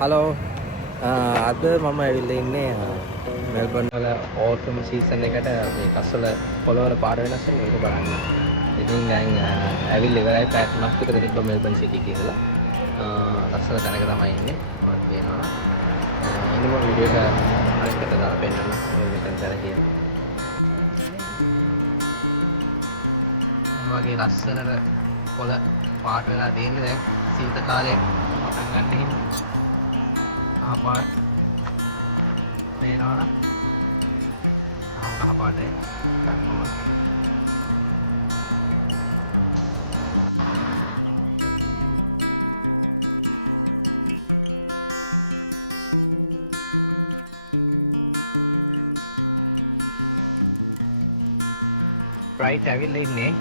Hello අද මම ඇවිල්ලා ඉන්නේ මෙල්බන් වල ඕටම් සීසන් එකට අසල පොළවල පාර වෙනස් වෙනවා. ඉතින් දැන් ඇවිල්ලා ඉවරයි පැය 3ක් විතර දෙනකොට මෙල්බන් සිටි කියලා. අසල තැනක තමයි ඉන්නේ. වගේ ලස්සනට පොළ පාට වෙලා තියෙන්නේ දැන් සීත කාලේ පටන් ගන්න හින්දා. ආපාට පේනවා ආපාටේ බ්‍රයිට් ඇවිල්ලා ඉන්නේ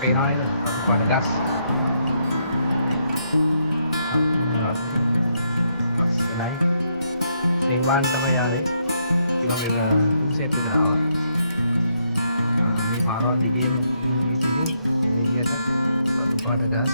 පේනවා ආපාට ගස් One තමයි යාලේ ටිකක් එක සෙට් කරනවා. මේ පාරවල් දිගේ ඉන්නේ පාට ගස්